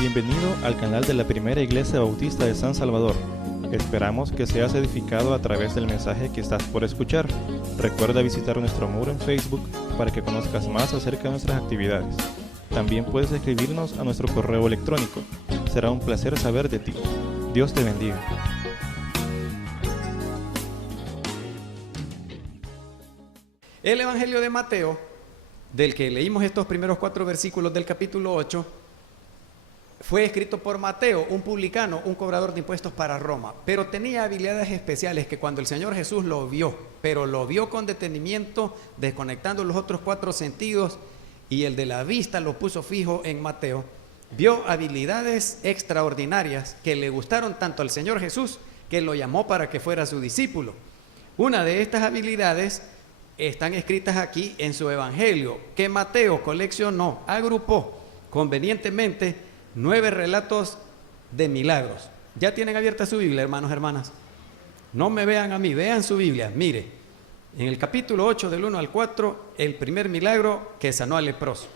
Bienvenido al canal de la Primera Iglesia Bautista de San Salvador. Esperamos que seas edificado a través del mensaje que estás por escuchar. Recuerda visitar nuestro muro en Facebook para que conozcas más acerca de nuestras actividades. También puedes escribirnos a nuestro correo electrónico. Será un placer saber de ti. Dios te bendiga. El Evangelio de Mateo, del que leímos estos primeros 4 versículos del capítulo 8, fue escrito por Mateo, un publicano, un cobrador de impuestos para Roma, pero tenía habilidades especiales que cuando el Señor Jesús lo vio, pero lo vio con detenimiento, desconectando los otros 4 sentidos, y el de la vista lo puso fijo en Mateo, vio habilidades extraordinarias que le gustaron tanto al Señor Jesús, que lo llamó para que fuera su discípulo. Una de estas habilidades están escritas aquí en su Evangelio, que Mateo coleccionó, agrupó convenientemente 9 relatos de milagros. ¿Ya tienen abierta su Biblia, hermanos, hermanas? No me vean a mí, vean su Biblia. Mire, en el capítulo 8 del 1 al 4, el primer milagro que sanó al leproso.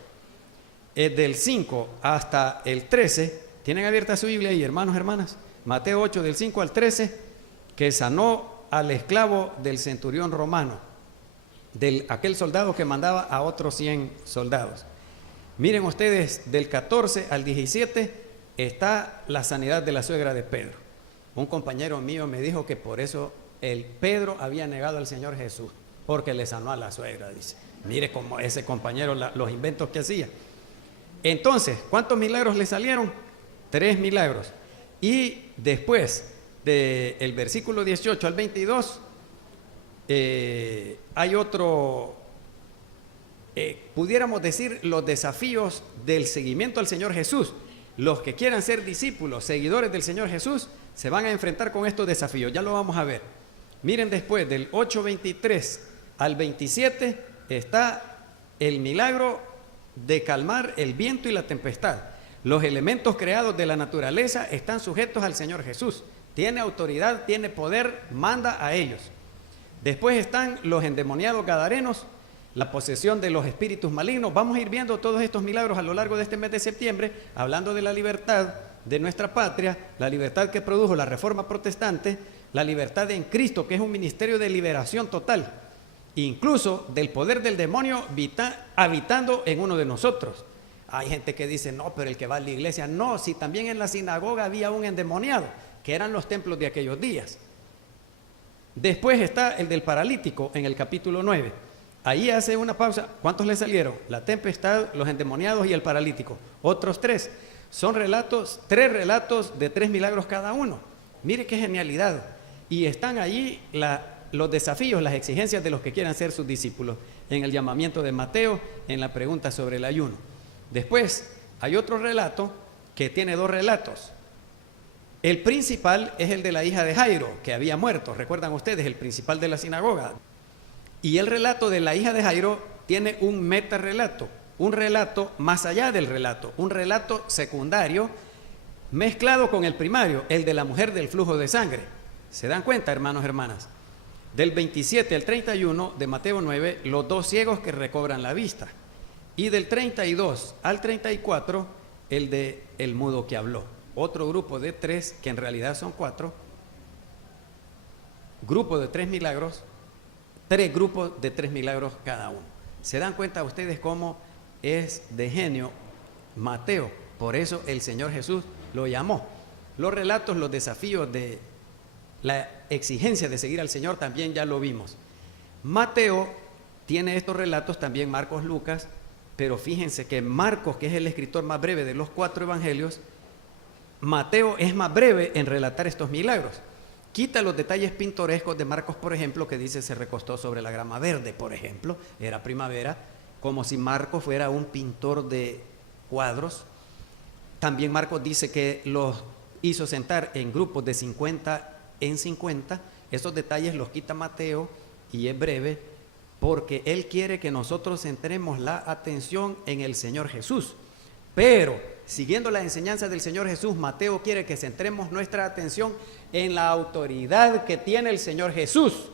Del 5 hasta el 13, ¿tienen abierta su Biblia ahí, hermanos, hermanas? Mateo 8 del 5 al 13, que sanó al esclavo del centurión romano, aquel soldado que mandaba a otros 100 soldados. Miren ustedes, del 14 al 17 está la sanidad de la suegra de Pedro. Un compañero mío me dijo que por eso el Pedro había negado al Señor Jesús, porque le sanó a la suegra, dice. Mire cómo ese compañero, los inventos que hacía. Entonces, ¿cuántos milagros le salieron? 3 milagros. Y después del versículo 18 al 22, hay otro, pudiéramos decir, los desafíos del seguimiento al Señor Jesús. Los que quieran ser discípulos, seguidores del Señor Jesús, se van a enfrentar con estos desafíos. Ya lo vamos a ver. Miren, después del 8:23 al 27 está el milagro de calmar el viento y la tempestad. Los elementos creados de la naturaleza están sujetos al Señor Jesús. Tiene autoridad, tiene poder, manda a ellos. Después están los endemoniados gadarenos, la posesión de los espíritus malignos. Vamos a ir viendo todos estos milagros a lo largo de este mes de septiembre, hablando de la libertad de nuestra patria, la libertad que produjo la Reforma Protestante, la libertad en Cristo, que es un ministerio de liberación total, incluso del poder del demonio habitando en uno de nosotros. Hay gente que dice, no, pero el que va a la iglesia, no, si también en la sinagoga había un endemoniado, que eran los templos de aquellos días. Después está el del paralítico en el capítulo 9. Ahí hace una pausa. ¿Cuántos le salieron? La tempestad, los endemoniados y el paralítico. Otros 3. Son 3 relatos de 3 milagros cada uno. Mire qué genialidad. Y están allí los desafíos, las exigencias de los que quieran ser sus discípulos. En el llamamiento de Mateo, en la pregunta sobre el ayuno. Después hay otro relato que tiene 2 relatos. El principal es el de la hija de Jairo, que había muerto. ¿Recuerdan ustedes? El principal de la sinagoga. Y el relato de la hija de Jairo tiene un metarrelato, un relato más allá del relato, un relato secundario mezclado con el primario, el de la mujer del flujo de sangre. ¿Se dan cuenta, hermanos, hermanas? Del 27 al 31 de Mateo 9, los 2 ciegos que recobran la vista. Y del 32 al 34, el de el mudo que habló. Otro grupo de 3, que en realidad son 4, grupo de 3 milagros, 3 grupos de 3 milagros cada uno. ¿Se dan cuenta ustedes cómo es de genio Mateo? Por eso el Señor Jesús lo llamó. Los relatos, los desafíos de la exigencia de seguir al Señor también ya lo vimos. Mateo tiene estos relatos, también Marcos, Lucas, pero fíjense que Marcos, que es el escritor más breve de los 4 evangelios, Mateo es más breve en relatar estos milagros. Quita los detalles pintorescos de Marcos, por ejemplo, que dice se recostó sobre la grama verde, por ejemplo, era primavera, como si Marcos fuera un pintor de cuadros. También Marcos dice que los hizo sentar en grupos de 50 en 50. Esos detalles los quita Mateo y es breve porque él quiere que nosotros centremos la atención en el Señor Jesús. Pero, siguiendo la enseñanza del Señor Jesús, Mateo quiere que centremos nuestra atención en la autoridad que tiene el Señor Jesús.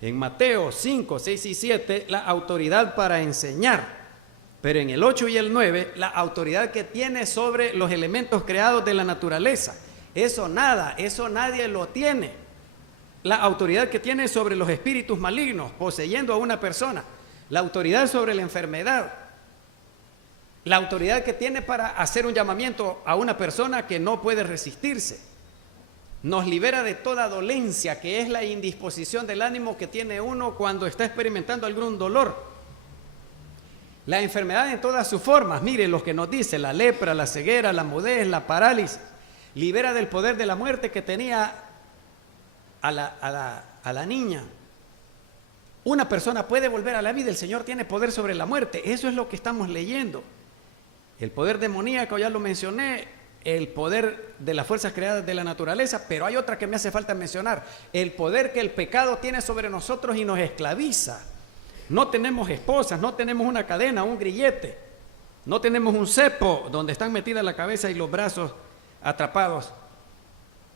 En Mateo 5, 6 y 7, la autoridad para enseñar. Pero en el 8 y el 9, la autoridad que tiene sobre los elementos creados de la naturaleza. Eso nadie lo tiene. La autoridad que tiene sobre los espíritus malignos, poseyendo a una persona. La autoridad sobre la enfermedad. La autoridad que tiene para hacer un llamamiento a una persona que no puede resistirse. Nos libera de toda dolencia, que es la indisposición del ánimo que tiene uno cuando está experimentando algún dolor. La enfermedad en todas sus formas, mire lo que nos dice, la lepra, la ceguera, la mudez, la parálisis, libera del poder de la muerte que tenía a la niña. Una persona puede volver a la vida, el Señor tiene poder sobre la muerte, eso es lo que estamos leyendo. El poder demoníaco, ya lo mencioné, el poder de las fuerzas creadas de la naturaleza, pero hay otra que me hace falta mencionar, el poder que el pecado tiene sobre nosotros y nos esclaviza. No tenemos esposas, no tenemos una cadena, un grillete, no tenemos un cepo donde están metidas la cabeza y los brazos atrapados,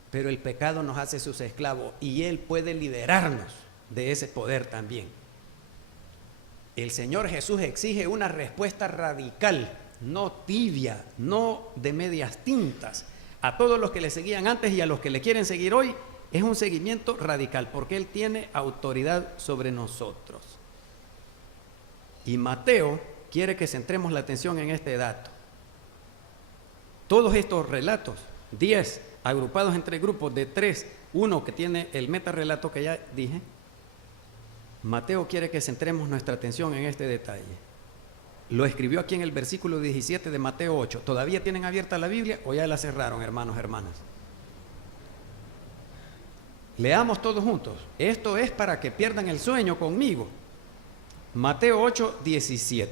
pero el pecado nos hace sus esclavos y Él puede liberarnos de ese poder también. El Señor Jesús exige una respuesta radical, no tibia, no de medias tintas. A todos los que le seguían antes y a los que le quieren seguir hoy, es un seguimiento radical, porque Él tiene autoridad sobre nosotros. Y Mateo quiere que centremos la atención en este dato. Todos estos relatos, 10 agrupados entre grupos de 3, uno que tiene el metarrelato que ya dije, Mateo quiere que centremos nuestra atención en este detalle. Lo escribió aquí en el versículo 17 de Mateo 8. ¿Todavía tienen abierta la Biblia o ya la cerraron, hermanos, hermanas? Leamos todos juntos. Esto es para que pierdan el sueño conmigo. Mateo 8, 17.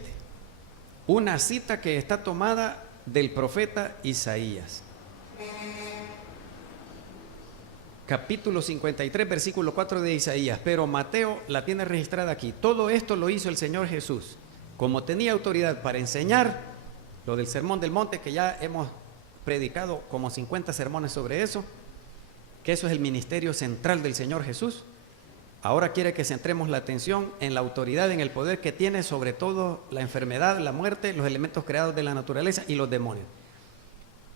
Una cita que está tomada del profeta Isaías. Capítulo 53, versículo 4 de Isaías. Pero Mateo la tiene registrada aquí. Todo esto lo hizo el Señor Jesús. Como tenía autoridad para enseñar, lo del Sermón del Monte, que ya hemos predicado como 50 sermones sobre eso, que eso es el ministerio central del Señor Jesús. Ahora quiere que centremos la atención en la autoridad, en el poder que tiene sobre todo la enfermedad, la muerte, los elementos creados de la naturaleza y los demonios.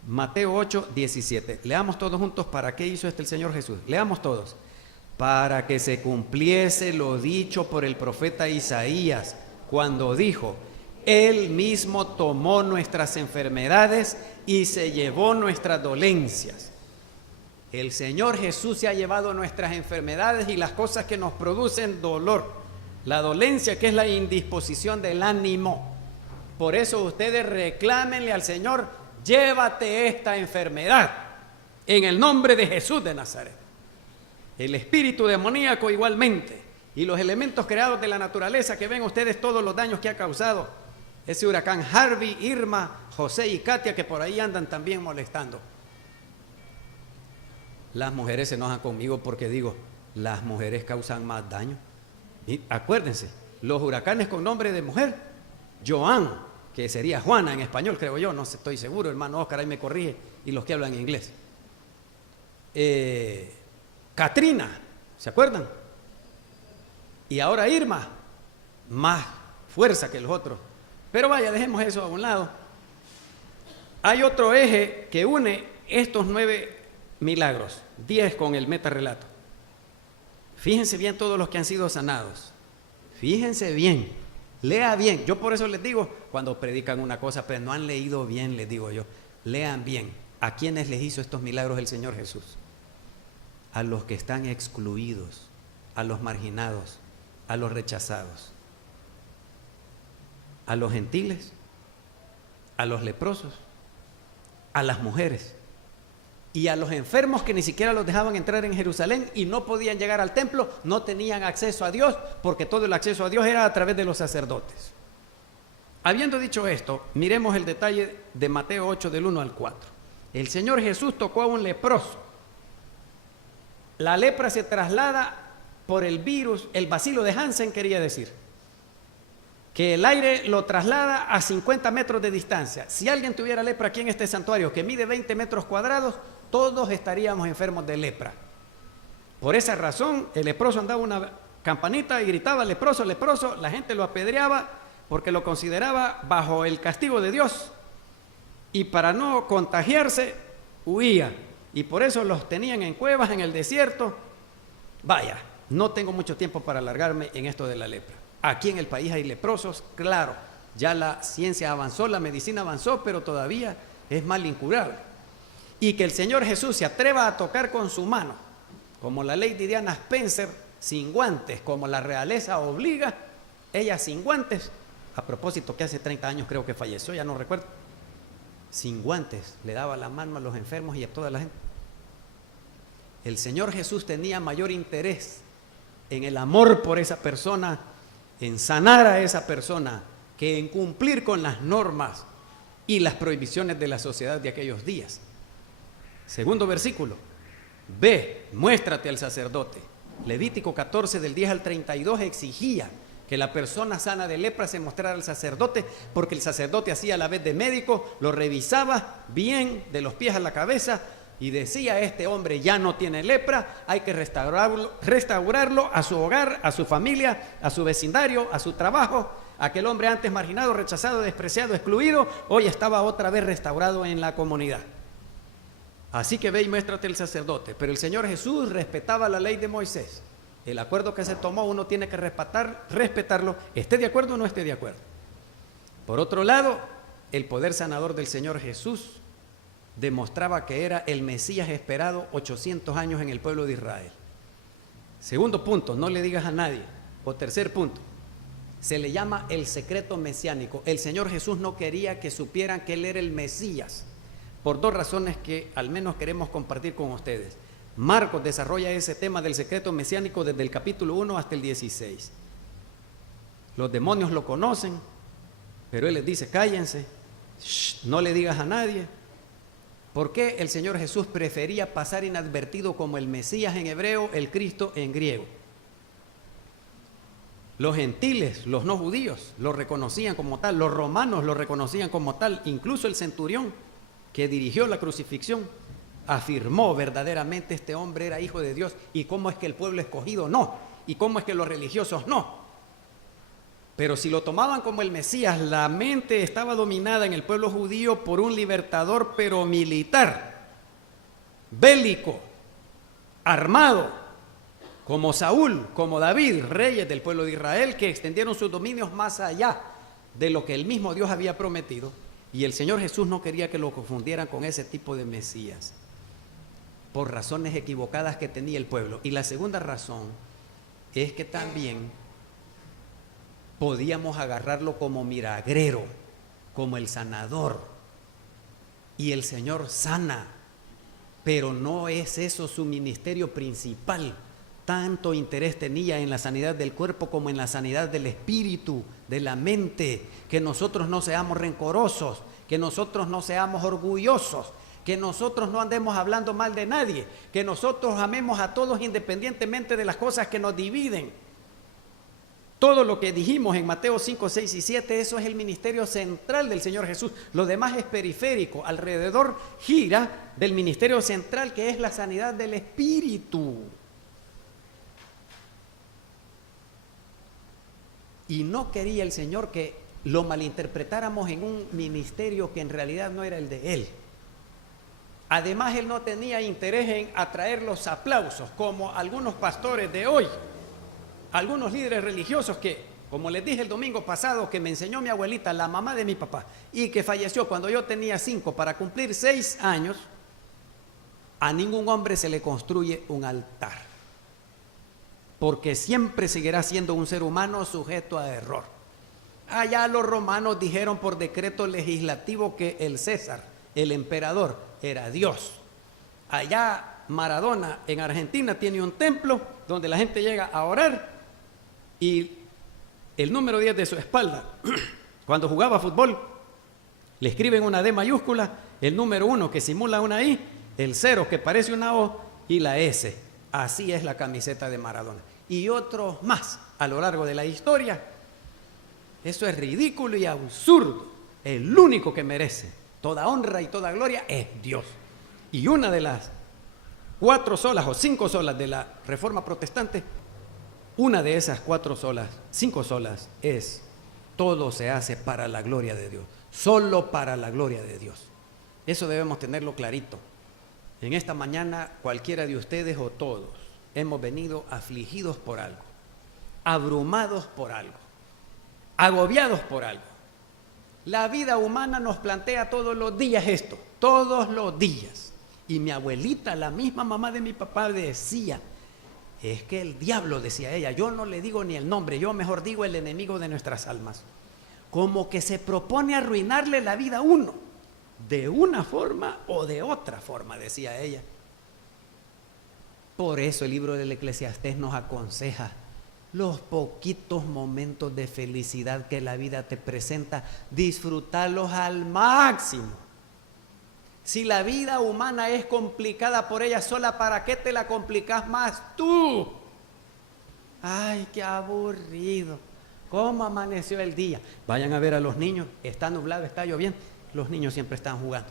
Mateo 8, 17. Leamos todos juntos para qué hizo el Señor Jesús. Leamos todos. Para que se cumpliese lo dicho por el profeta Isaías, cuando dijo: Él mismo tomó nuestras enfermedades y se llevó nuestras dolencias. El Señor Jesús se ha llevado nuestras enfermedades y las cosas que nos producen dolor. La dolencia, que es la indisposición del ánimo. Por eso ustedes reclámenle al Señor: llévate esta enfermedad en el nombre de Jesús de Nazaret. El espíritu demoníaco igualmente, y los elementos creados de la naturaleza, que ven ustedes todos los daños que ha causado ese huracán Harvey, Irma, José y Katia, que por ahí andan también molestando. Las mujeres se enojan conmigo porque digo, las mujeres causan más daño. Y acuérdense, los huracanes con nombre de mujer, Joan, que sería Juana en español, creo yo, no estoy seguro, hermano Oscar ahí me corrige, y los que hablan inglés. Katrina, ¿se acuerdan? Y ahora Irma, más fuerza que los otros. Pero vaya, dejemos eso a un lado. Hay otro eje que une estos 9 milagros, 10 con el metarrelato. Fíjense bien todos los que han sido sanados. Fíjense bien, lea bien. Yo por eso les digo, cuando predican una cosa, pero no han leído bien, les digo yo, lean bien. ¿A quiénes les hizo estos milagros el Señor Jesús? A los que están excluidos, a los marginados, a los rechazados, a los gentiles, a los leprosos, a las mujeres y a los enfermos que ni siquiera los dejaban entrar en Jerusalén y no podían llegar al templo, no tenían acceso a Dios, porque todo el acceso a Dios era a través de los sacerdotes. Habiendo dicho esto, miremos el detalle de Mateo 8 del 1 al 4. El Señor Jesús tocó a un leproso. La lepra se traslada por el virus, el bacilo de Hansen quería decir, que el aire lo traslada a 50 metros de distancia. Si alguien tuviera lepra aquí en este santuario que mide 20 metros cuadrados, todos estaríamos enfermos de lepra. Por esa razón, el leproso andaba una campanita y gritaba: leproso, leproso, la gente lo apedreaba, porque lo consideraba bajo el castigo de Dios y para no contagiarse huía, y por eso los tenían en cuevas, en el desierto. Vaya, no tengo mucho tiempo para alargarme en esto de la lepra. Aquí en el país hay leprosos, claro, ya la ciencia avanzó, la medicina avanzó, pero todavía es mal incurable. Y que el Señor Jesús se atreva a tocar con su mano, como la Lady Diana Spencer, sin guantes, como la realeza obliga, ella sin guantes, a propósito que hace 30 años creo que falleció, ya no recuerdo, sin guantes le daba la mano a los enfermos y a toda la gente. El Señor Jesús tenía mayor interés en el amor por esa persona, en sanar a esa persona, que en cumplir con las normas y las prohibiciones de la sociedad de aquellos días. Segundo versículo, ve, muéstrate al sacerdote. Levítico 14 del 10 al 32 exigía que la persona sana de lepra se mostrara al sacerdote, porque el sacerdote hacía la vez de médico, lo revisaba bien de los pies a la cabeza y decía: este hombre ya no tiene lepra, hay que restaurarlo a su hogar, a su familia, a su vecindario, a su trabajo. Aquel hombre antes marginado, rechazado, despreciado, excluido, hoy estaba otra vez restaurado en la comunidad. Así que ve y muéstrate el sacerdote. Pero el Señor Jesús respetaba la ley de Moisés. El acuerdo que se tomó uno tiene que respetarlo, esté de acuerdo o no esté de acuerdo. Por otro lado, el poder sanador del Señor Jesús demostraba que era el Mesías esperado 800 años en el pueblo de Israel. Segundo punto, no le digas a nadie. O tercer punto, se le llama el secreto mesiánico. El Señor Jesús no quería que supieran que Él era el Mesías, por dos razones que al menos queremos compartir con ustedes. Marcos desarrolla ese tema del secreto mesiánico desde el capítulo 1 hasta el 16. Los demonios lo conocen, pero Él les dice: cállense, no le digas a nadie. ¿Por qué el Señor Jesús prefería pasar inadvertido como el Mesías en hebreo, el Cristo en griego? Los gentiles, los no judíos, lo reconocían como tal, los romanos lo reconocían como tal, incluso el centurión que dirigió la crucifixión afirmó verdaderamente este hombre era hijo de Dios. ¿Y cómo es que el pueblo escogido no? ¿Y cómo es que los religiosos no? Pero si lo tomaban como el Mesías, la mente estaba dominada en el pueblo judío por un libertador, pero militar, bélico, armado, como Saúl, como David, reyes del pueblo de Israel, que extendieron sus dominios más allá de lo que el mismo Dios había prometido. Y el Señor Jesús no quería que lo confundieran con ese tipo de Mesías, por razones equivocadas que tenía el pueblo. Y la segunda razón es que también podíamos agarrarlo como milagrero, como el sanador. Y el Señor sana, pero no es eso su ministerio principal. Tanto interés tenía en la sanidad del cuerpo como en la sanidad del espíritu, de la mente. Que nosotros no seamos rencorosos, que nosotros no seamos orgullosos, que nosotros no andemos hablando mal de nadie, que nosotros amemos a todos independientemente de las cosas que nos dividen. Todo lo que dijimos en Mateo 5, 6 y 7, eso es el ministerio central del Señor Jesús. Lo demás es periférico, alrededor gira del ministerio central, que es la sanidad del espíritu. Y no quería el Señor que lo malinterpretáramos en un ministerio que en realidad no era el de Él. Además, Él no tenía interés en atraer los aplausos, como algunos pastores de hoy, algunos líderes religiosos que, como les dije el domingo pasado, que me enseñó mi abuelita, la mamá de mi papá, y que falleció cuando yo tenía 5 para cumplir 6 años, a ningún hombre se le construye un altar, porque siempre seguirá siendo un ser humano sujeto a error. Allá los romanos dijeron por decreto legislativo que el César, el emperador, era Dios. Allá Maradona en Argentina tiene un templo donde la gente llega a orar y el número 10 de su espalda, cuando jugaba fútbol, le escriben una D mayúscula, el número 1 que simula una I, el 0 que parece una O y la S. Así es la camiseta de Maradona. Y otros más a lo largo de la historia. Eso es ridículo y absurdo. El único que merece toda honra y toda gloria es Dios. Y una de las 4 solas o 5 solas de la Reforma Protestante, una de esas 4 solas, 5 solas, es todo se hace para la gloria de Dios, solo para la gloria de Dios. Eso debemos tenerlo clarito. En esta mañana, cualquiera de ustedes o todos hemos venido afligidos por algo, abrumados por algo, agobiados por algo. La vida humana nos plantea todos los días esto, todos los días. Y mi abuelita, la misma mamá de mi papá, decía, es que el diablo, decía ella, yo no le digo ni el nombre, yo mejor digo el enemigo de nuestras almas, como que se propone arruinarle la vida a uno, de una forma o de otra forma, decía ella. Por eso el libro del Eclesiastés nos aconseja los poquitos momentos de felicidad que la vida te presenta, disfrutarlos al máximo. Si la vida humana es complicada por ella sola, ¿para qué te la complicas más tú? Ay, qué aburrido. ¿Cómo amaneció el día? Vayan a ver a los niños, está nublado, está lloviendo, los niños siempre están jugando.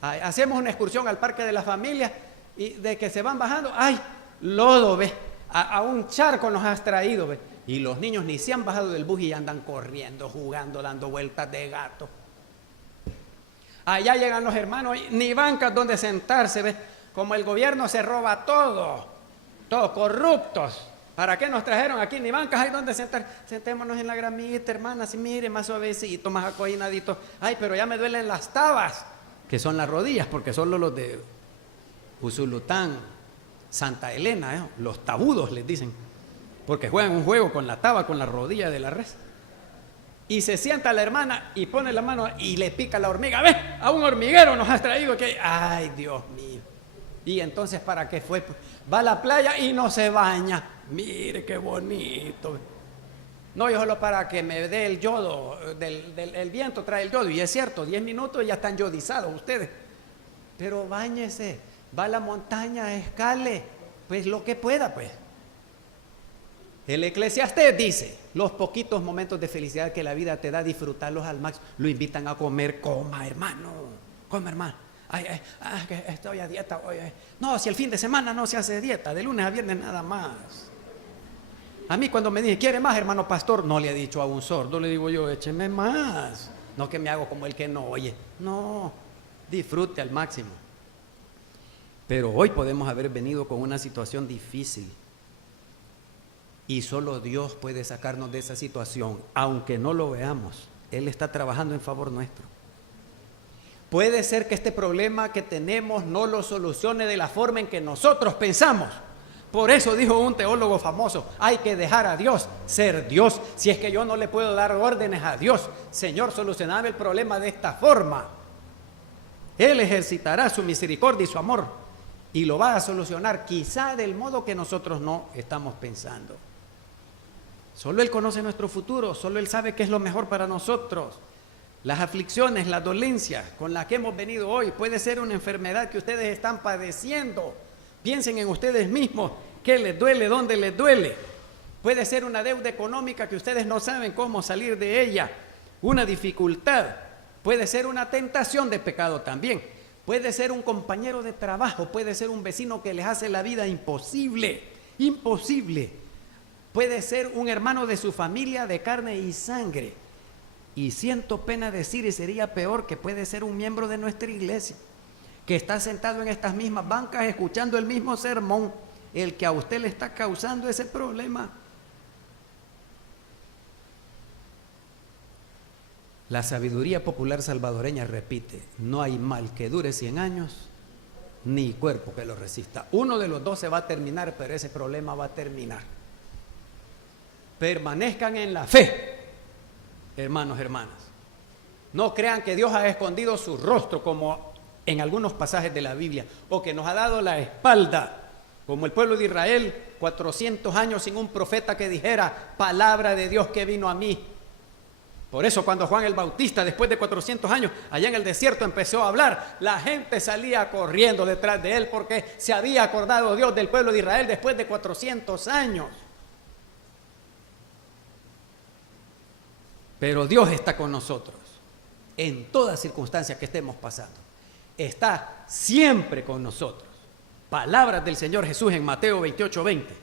Ay, hacemos una excursión al parque de la familia y de que se van bajando, ay, lodo, ve, a un charco nos has traído, ve. Y los niños ni se han bajado del bus y andan corriendo, jugando, dando vueltas de gato. Allá llegan los hermanos, ni bancas donde sentarse, ¿ves? Como el gobierno se roba todo, todos corruptos. ¿Para qué nos trajeron aquí? Ni bancas hay donde sentar. Sentémonos en la gramita, hermanas, y mire, más suavecito, más acoginadito. Ay, pero ya me duelen las tabas, que son las rodillas, porque solo los de Usulután, Santa Elena, los tabudos les dicen, porque juegan un juego con la taba, con la rodilla de la res. Y se sienta la hermana y pone la mano y le pica la hormiga. ¡Ves! A un hormiguero nos has traído que... ¡Ay, Dios mío! Y entonces, ¿para qué fue? Va a la playa y no se baña. Mire qué bonito. No, yo solo para que me dé el yodo, el viento trae el yodo. Y es cierto, 10 minutos y ya están yodizados ustedes. Pero báñese, va a la montaña, escale, pues lo que pueda, pues. El Eclesiastés dice, los poquitos momentos de felicidad que la vida te da, disfrutarlos al máximo. Lo invitan a comer, coma hermano, coma hermano. Ay, que estoy a dieta hoy. No, si el fin de semana no se hace dieta, de lunes a viernes nada más. A mí cuando me dije, ¿quiere más, hermano pastor? No le he dicho a un sordo, le digo yo, écheme más. No que me hago como el que no oye. No, disfrute al máximo. Pero hoy podemos haber venido con una situación difícil. Y solo Dios puede sacarnos de esa situación, aunque no lo veamos. Él está trabajando en favor nuestro. Puede ser que este problema que tenemos no lo solucione de la forma en que nosotros pensamos. Por eso dijo un teólogo famoso, hay que dejar a Dios ser Dios. Si es que yo no le puedo dar órdenes a Dios, Señor, solucioname el problema de esta forma. Él ejercitará su misericordia y su amor y lo va a solucionar quizá del modo que nosotros no estamos pensando. Solo Él conoce nuestro futuro, solo Él sabe qué es lo mejor para nosotros. Las aflicciones, las dolencias con las que hemos venido hoy, puede ser una enfermedad que ustedes están padeciendo. Piensen en ustedes mismos, qué les duele, dónde les duele. Puede ser una deuda económica que ustedes no saben cómo salir de ella, una dificultad. Puede ser una tentación de pecado también. Puede ser un compañero de trabajo, puede ser un vecino que les hace la vida imposible, imposible. Puede ser un hermano de su familia de carne y sangre. Y siento pena decir, y sería peor, que puede ser un miembro de nuestra iglesia, que está sentado en estas mismas bancas escuchando el mismo sermón, el que a usted le está causando ese problema. La sabiduría popular salvadoreña repite, no hay mal que dure 100 años, ni cuerpo que lo resista. Uno de los dos se va a terminar, pero ese problema va a terminar. Permanezcan en la fe, hermanos, hermanas. No crean que Dios ha escondido su rostro como en algunos pasajes de la Biblia, o que nos ha dado la espalda, como el pueblo de Israel, 400 años sin un profeta que dijera, palabra de Dios que vino a mí. Por eso cuando Juan el Bautista, después de 400 años, allá en el desierto empezó a hablar, la gente salía corriendo detrás de él, porque se había acordado Dios del pueblo de Israel después de 400 años. Pero Dios está con nosotros en todas circunstancias que estemos pasando. Está siempre con nosotros. Palabras del Señor Jesús en Mateo 28:20.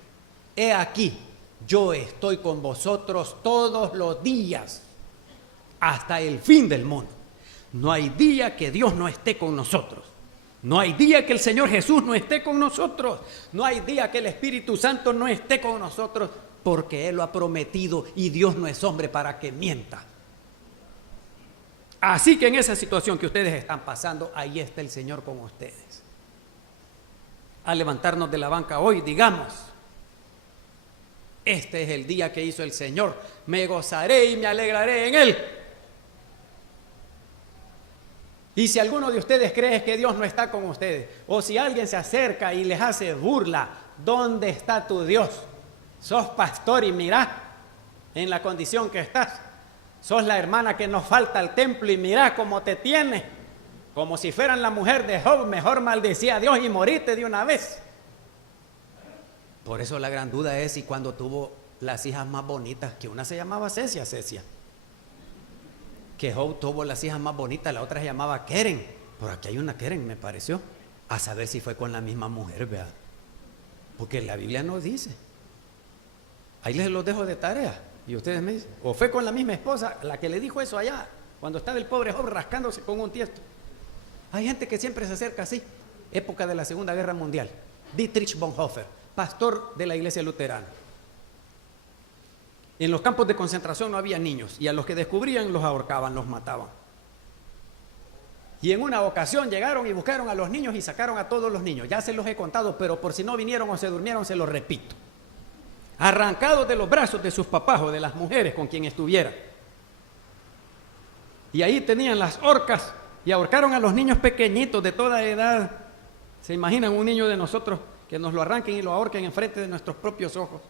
He aquí, yo estoy con vosotros todos los días hasta el fin del mundo. No hay día que Dios no esté con nosotros. No hay día que el Señor Jesús no esté con nosotros. No hay día que el Espíritu Santo no esté con nosotros, porque Él lo ha prometido y Dios no es hombre para que mienta. Así que en esa situación que ustedes están pasando, ahí está el Señor con ustedes. Al levantarnos de la banca hoy, digamos: este es el día que hizo el Señor, me gozaré y me alegraré en Él. Y si alguno de ustedes cree que Dios no está con ustedes, o si alguien se acerca y les hace burla, ¿dónde está tu Dios? Sos pastor y mirá en la condición que estás. Sos la hermana que nos falta al templo y mirá cómo te tiene. Como si fueran la mujer de Job, mejor maldecía a Dios y morite de una vez. Por eso la gran duda es si cuando tuvo las hijas más bonitas, que una se llamaba Cecia, que Job tuvo las hijas más bonitas, la otra se llamaba Keren. Por aquí hay una Keren, me pareció. A saber si fue con la misma mujer, vea. Porque la Biblia nos dice. Ahí les los dejo de tarea. Y ustedes me dicen, o fue con la misma esposa, la que le dijo eso allá, cuando estaba el pobre Job rascándose con un tiesto. Hay gente que siempre se acerca así. Época de la Segunda Guerra Mundial. Dietrich Bonhoeffer, pastor de la iglesia luterana. En los campos de concentración no había niños, y a los que descubrían los ahorcaban, los mataban. Y en una ocasión llegaron y buscaron a los niños y sacaron a todos los niños. Ya se los he contado, pero por si no vinieron o se durmieron, se los repito. Arrancados de los brazos de sus papás o de las mujeres con quien estuvieran. Y ahí tenían las horcas y ahorcaron a los niños pequeñitos de toda edad. ¿Se imaginan un niño de nosotros que nos lo arranquen y lo ahorquen enfrente de nuestros propios ojos?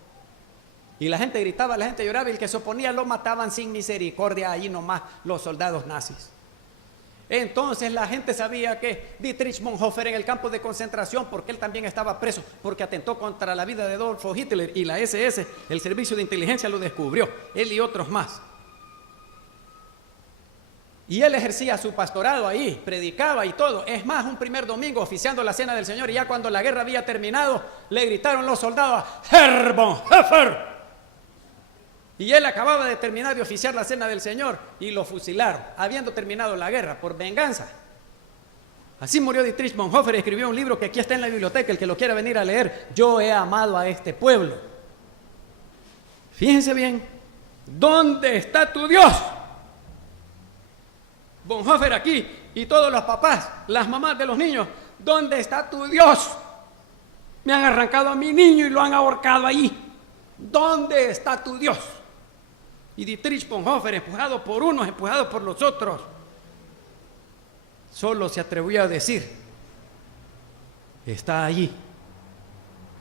Y la gente gritaba, la gente lloraba, y el que se oponía lo mataban sin misericordia, ahí nomás los soldados nazis. Entonces la gente sabía que Dietrich Bonhoeffer en el campo de concentración, porque él también estaba preso, porque atentó contra la vida de Adolf Hitler, y la SS, el servicio de inteligencia, lo descubrió, él y otros más. Y él ejercía su pastorado ahí, predicaba y todo. Es más, un primer domingo oficiando la cena del Señor, y ya cuando la guerra había terminado, le gritaron los soldados: ¡Herr Bonhoeffer! Y él acababa de terminar de oficiar la cena del Señor y lo fusilaron, habiendo terminado la guerra, por venganza. Así murió Dietrich Bonhoeffer, y escribió un libro que aquí está en la biblioteca, el que lo quiera venir a leer: Yo he amado a este pueblo. Fíjense bien, ¿dónde está tu Dios? Bonhoeffer aquí, y todos los papás, las mamás de los niños: ¿dónde está tu Dios? Me han arrancado a mi niño y lo han ahorcado ahí. ¿Dónde está tu Dios? Y Dietrich Bonhoeffer, empujado por unos, empujado por los otros, solo se atrevió a decir: está allí,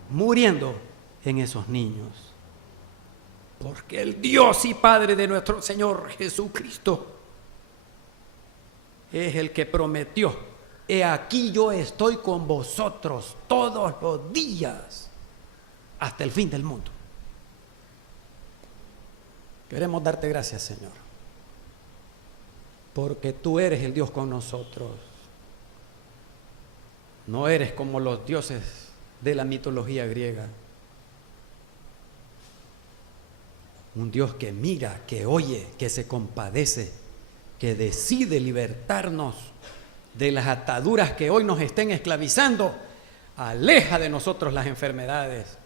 muriendo en esos niños. Porque el Dios y Padre de nuestro Señor Jesucristo es el que prometió: he aquí yo estoy con vosotros todos los días hasta el fin del mundo. Queremos darte gracias, Señor, porque tú eres el Dios con nosotros. No eres como los dioses de la mitología griega. Un Dios que mira, que oye, que se compadece, que decide libertarnos de las ataduras que hoy nos estén esclavizando. Aleja de nosotros las enfermedades,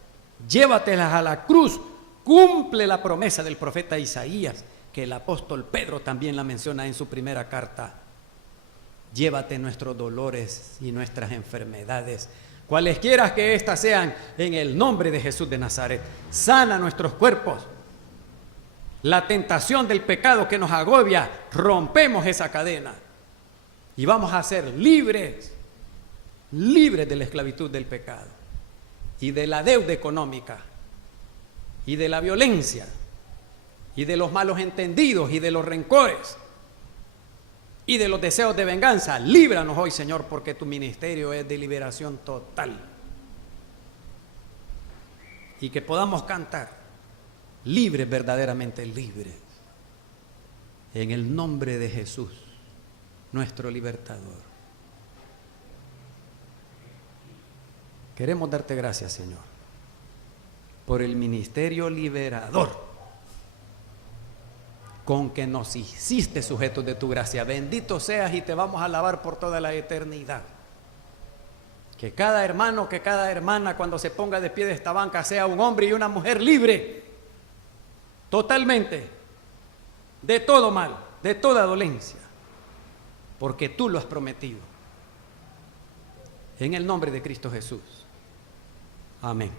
llévatelas a la cruz. Cumple la promesa del profeta Isaías, que el apóstol Pedro también la menciona en su primera carta. Llévate nuestros dolores y nuestras enfermedades, cualesquiera que éstas sean, en el nombre de Jesús de Nazaret. Sana nuestros cuerpos. La tentación del pecado que nos agobia, rompemos esa cadena y vamos a ser libres de la esclavitud del pecado y de la deuda económica y de la violencia y de los malos entendidos y de los rencores y de los deseos de venganza. Líbranos hoy, Señor, porque tu ministerio es de liberación total. Y que podamos cantar libres, verdaderamente libres, en el nombre de Jesús, nuestro libertador. Queremos darte gracias, Señor, por el ministerio liberador con que nos hiciste sujetos de tu gracia. Bendito seas y te vamos a alabar por toda la eternidad. Que cada hermano, que cada hermana cuando se ponga de pie de esta banca sea un hombre y una mujer libre, totalmente, de todo mal, de toda dolencia, porque tú lo has prometido. En el nombre de Cristo Jesús. Amén.